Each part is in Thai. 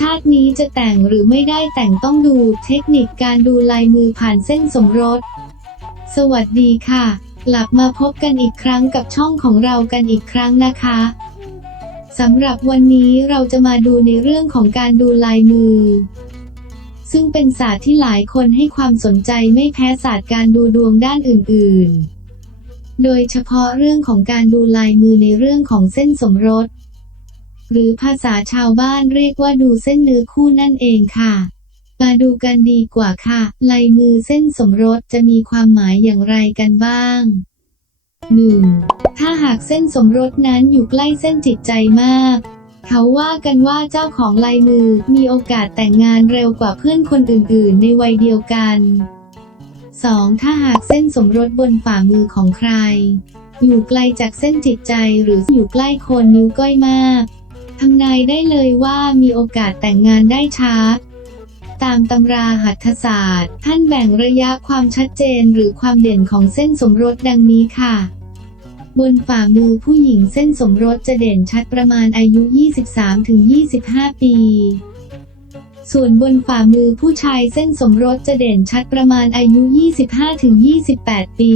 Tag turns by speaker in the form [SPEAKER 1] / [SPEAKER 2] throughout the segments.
[SPEAKER 1] ชาตินี้จะแต่งหรือไม่ได้แต่งต้องดูเทคนิคการดูลายมือผ่านเส้นสมรส สวัสดีค่ะ กลับมาพบกันอีกครั้งกับช่องของเรากันอีกครั้งนะคะสำหรับวันนี้เราจะมาดูในเรื่องของการดูลายมือ ซึ่งเป็นศาสตร์ที่หลายคนให้ความสนใจไม่แพ้ศาสตร์การดูดวงด้านอื่น ๆ โดยเฉพาะเรื่องของการดูลายมือในเรื่องของเส้นสมรส หรือภาษาชาวบ้านเรียกว่าดูเส้นเนื้อคู่นั่นเองค่ะ มาดูกันดีกว่าค่ะ ลายมือเส้นสมรสจะมีความหมายอย่างไรกันบ้าง 1. ถ้าหากเส้นสมรสนั้นอยู่ใกล้เส้นจิตใจมาก เขาว่ากันว่าเจ้าของลายมือมีโอกาสแต่งงานเร็วกว่าเพื่อนคนอื่นๆ ในวัยเดียวกัน 2. ถ้าหากเส้นสมรสบนฝ่ามือของใคร อยู่ไกลจากเส้นจิตใจหรืออยู่ใกล้โคนนิ้วก้อยมาก ทำนายได้เลยว่ามีโอกาสแต่งงานได้ช้า ตามตำราหัตถศาสตร์ ท่านแบ่งระยะความชัดเจนหรือความเด่นของเส้นสมรสดังนี้ค่ะ บนฝ่ามือผู้หญิงเส้นสมรสจะเด่นชัดประมาณอายุ 23-25 ปีส่วนบนฝ่ามือผู้ชายเส้นสมรสจะเด่นชัดประมาณอายุ 25-28 ปี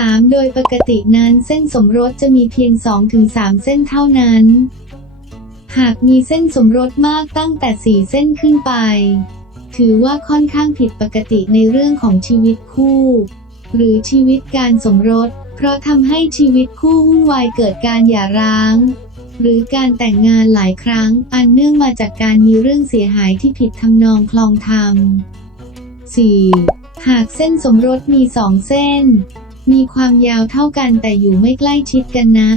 [SPEAKER 1] 3. โดยปกตินั้นเส้นสมรสจะมีเพียง 2-3 เส้นเท่านั้น หากมีเส้นสมรสมากตั้งแต่ 4 เส้นขึ้นไป ถือว่าค่อนข้างผิดปกติในเรื่องของชีวิตคู่ หรือชีวิตการสมรส เพราะทำให้ชีวิตคู่วุ่นวายเกิดการหย่าร้าง หรือการแต่งงานหลายครั้ง อันเนื่องมาจากการมีเรื่องเสียหายที่ผิดทำนองคลองธรรม 4. หากเส้นสมรสมีสองเส้น มีความยาวเท่ากันแต่อยู่ไม่ใกล้ชิดกันนะ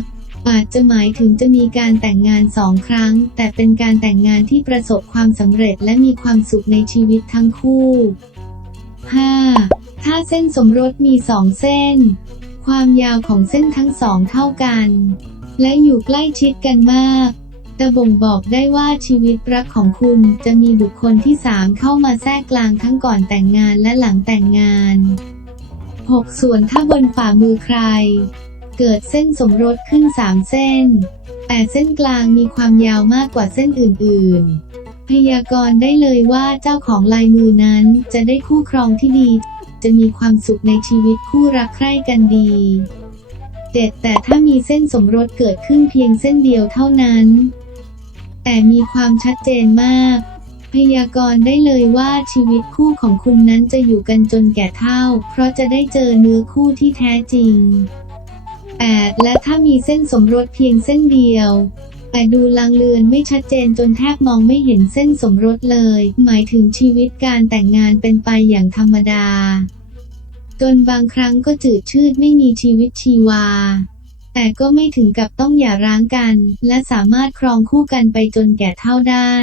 [SPEAKER 1] อาจจะหมายถึงจะมีการแต่งงานสองครั้ง แต่เป็นการแต่งงานที่ประสบความสำเร็จและมีความสุขในชีวิตทั้งคู่ 5. ถ้าเส้นสมรสมีสองเส้น ความยาวของเส้นทั้งสองเท่ากัน และอยู่ใกล้ชิดกันมากจะบ่งบอกได้ว่าชีวิตรักของคุณจะมีบุคคลที่สามเข้ามาแทรกกลางทั้งก่อนแต่งงานและหลังแต่งงาน 6. ส่วนถ้าบนฝ่ามือใคร เกิดเส้นสมรสขึ้น 3 เส้น แต่เส้นกลางมีความยาวมากกว่าเส้นอื่น ๆ พยากรณ์ได้เลยว่าเจ้าของลายมือนั้นจะได้คู่ครองที่ดี จะมีความสุขในชีวิตคู่รักใคร่กันดีเจ็ดแต่ถ้ามีเส้นสมรสเกิดขึ้นเพียงเส้นเดียวเท่านั้น แต่มีความชัดเจนมาก พยากรณ์ได้เลยว่าชีวิตคู่ของคุณนั้นจะอยู่กันจนแก่เฒ่า เพราะจะได้เจอเนื้อคู่ที่แท้จริง 8. และถ้ามีเส้นสมรสเพียงเส้นเดียว แต่ดูลางเลือนไม่ชัดเจนจนแทบมองไม่เห็นเส้นสมรสเลย หมายถึงชีวิตการแต่งงานเป็นไปอย่างธรรมดา จนบางครั้งก็จืดชืดไม่มีชีวิตชีวา แต่ก็ไม่ถึงกับต้องหย่าร้างกัน และสามารถครองคู่กันไปจนแก่เท่าได้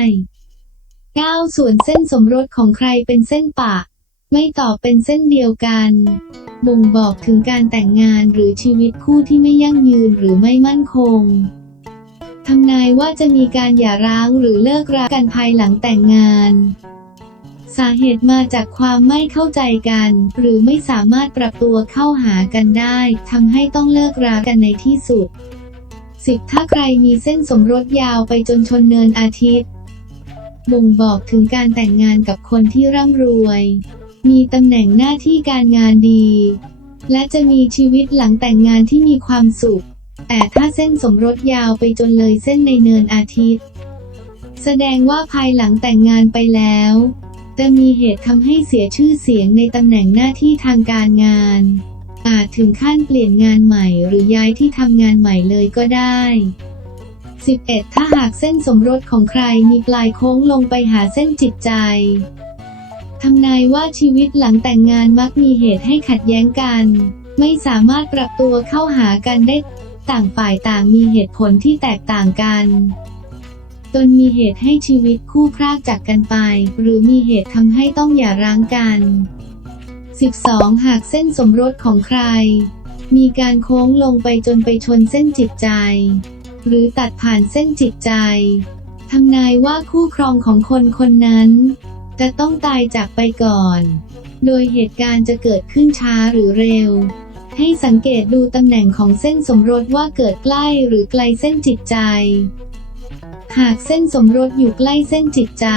[SPEAKER 1] 9. ส่วนเส้นสมรสของใครเป็นเส้นปะ ไม่ตอบเป็นเส้นเดียวกัน บ่งบอกถึงการแต่งงานหรือชีวิตคู่ที่ไม่ยั่งยืนหรือไม่มั่นคงทำนายว่าจะมีการหย่าร้างหรือเลิกรากันภายหลังแต่งงาน สาเหตุมาจากความไม่เข้าใจกัน หรือไม่สามารถปรับตัวเข้าหากันได้ทำให้ต้องเลิกรากันในที่สุด 10. ถ้าใครมีเส้นสมรสยาวไปจนชนเนินอาทิตย์ บ่งบอกถึงการแต่งงานกับคนที่ร่ำรวย มีตำแหน่งหน้าที่การงานดี และจะมีชีวิตหลังแต่งงานที่มีความสุข แต่ถ้าเส้นสมรสยาวไปจนเลยเส้นในเนินอาทิตย์ แสดงว่าภายหลังแต่งงานไปแล้ว จะมีเหตุทำให้เสียชื่อเสียงในตำแหน่งหน้าที่ทางการงาน อาจถึงขั้นเปลี่ยนงานใหม่หรือย้ายที่ทำงานใหม่เลยก็ได้ 11. ถ้าหากเส้นสมรสของใครมีปลายโค้งลงไปหาเส้นจิตใจทำนายว่าชีวิตหลังแต่งงานมักมีเหตุให้ขัดแย้งกัน ไม่สามารถปรับตัวเข้าหากันได้ ต่างฝ่ายต่างมีเหตุผลที่แตกต่างกันจนมีเหตุให้ชีวิตคู่พรากจากกันไป หรือมีเหตุทำให้ต้องหย่าร้างกัน 12. หากเส้นสมรสของใคร มีการโค้งลงไปจนไปชนเส้นจิตใจ หรือตัดผ่านเส้นจิตใจทำนายว่าคู่ครองของคนคนนั้น จะต้องตายจากไปก่อน โดยเหตุการณ์จะเกิดขึ้นช้าหรือเร็ว ให้สังเกตดูตำแหน่งของเส้นสมรสว่าเกิดใกล้หรือไกลเส้นจิตใจ หากเส้นสมรสอยู่ใกล้เส้นจิตใจ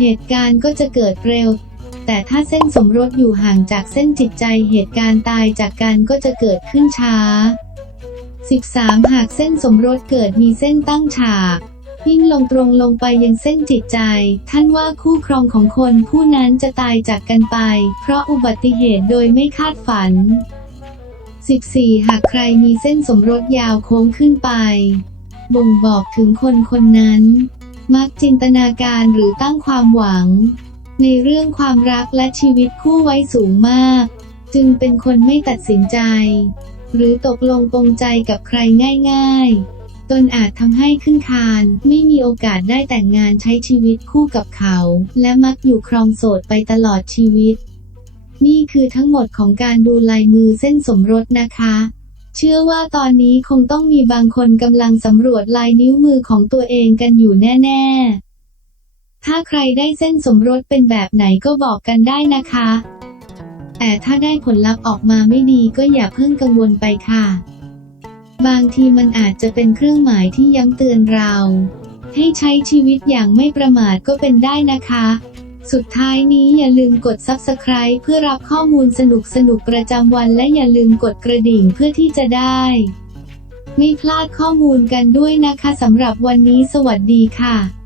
[SPEAKER 1] เหตุการณ์ก็จะเกิดเร็ว แต่ถ้าเส้นสมรสอยู่ห่างจากเส้นจิตใจ เหตุการณ์ตายจากกันก็จะเกิดขึ้นช้า 13 หากเส้นสมรสเกิดมีเส้นตั้งฉากยิ่งลงตรงลงไปยังเส้นจิตใจ ท่านว่าคู่ครองของคนผู้นั้นจะตายจากกันไป เพราะอุบัติเหตุโดยไม่คาดฝัน 14 หากใครมีเส้นสมรสยาวโค้งขึ้นไป บ่งบอกถึงคนคนนั้น มักจินตนาการหรือตั้งความหวัง ในเรื่องความรักและชีวิตคู่ไว้สูงมาก จึงเป็นคนไม่ตัดสินใจ หรือตกลงปรงใจกับใครง่าย ๆ ตนอาจทำให้ขึ้นคานไม่มีโอกาสได้แต่งงานใช้ชีวิตคู่กับเขา และมักอยู่ครองโสดไปตลอดชีวิต นี่คือทั้งหมดของการดูลายมือเส้นสมรสนะคะ เชื่อว่าตอนนี้คงต้องมีบางคนกำลังสำรวจลายนิ้วมือของตัวเองกันอยู่แน่ ๆ ถ้าใครได้เส้นสมรสเป็นแบบไหนก็บอกกันได้นะคะ แต่ถ้าได้ผลลัพธ์ออกมาไม่ดีก็อย่าเพิ่งกังวลไปค่ะ บางทีมันอาจจะเป็นเครื่องหมายที่ย้ำเตือนเรา ให้ใช้ชีวิตอย่างไม่ประมาทก็เป็นได้นะคะ สุดท้ายนี้อย่าลืมกด Subscribe เพื่อรับข้อมูลสนุกๆประจำวัน และอย่าลืมกดกระดิ่งเพื่อที่จะได้ ไม่พลาดข้อมูลกันด้วยนะคะสำหรับวันนี้สวัสดีค่ะ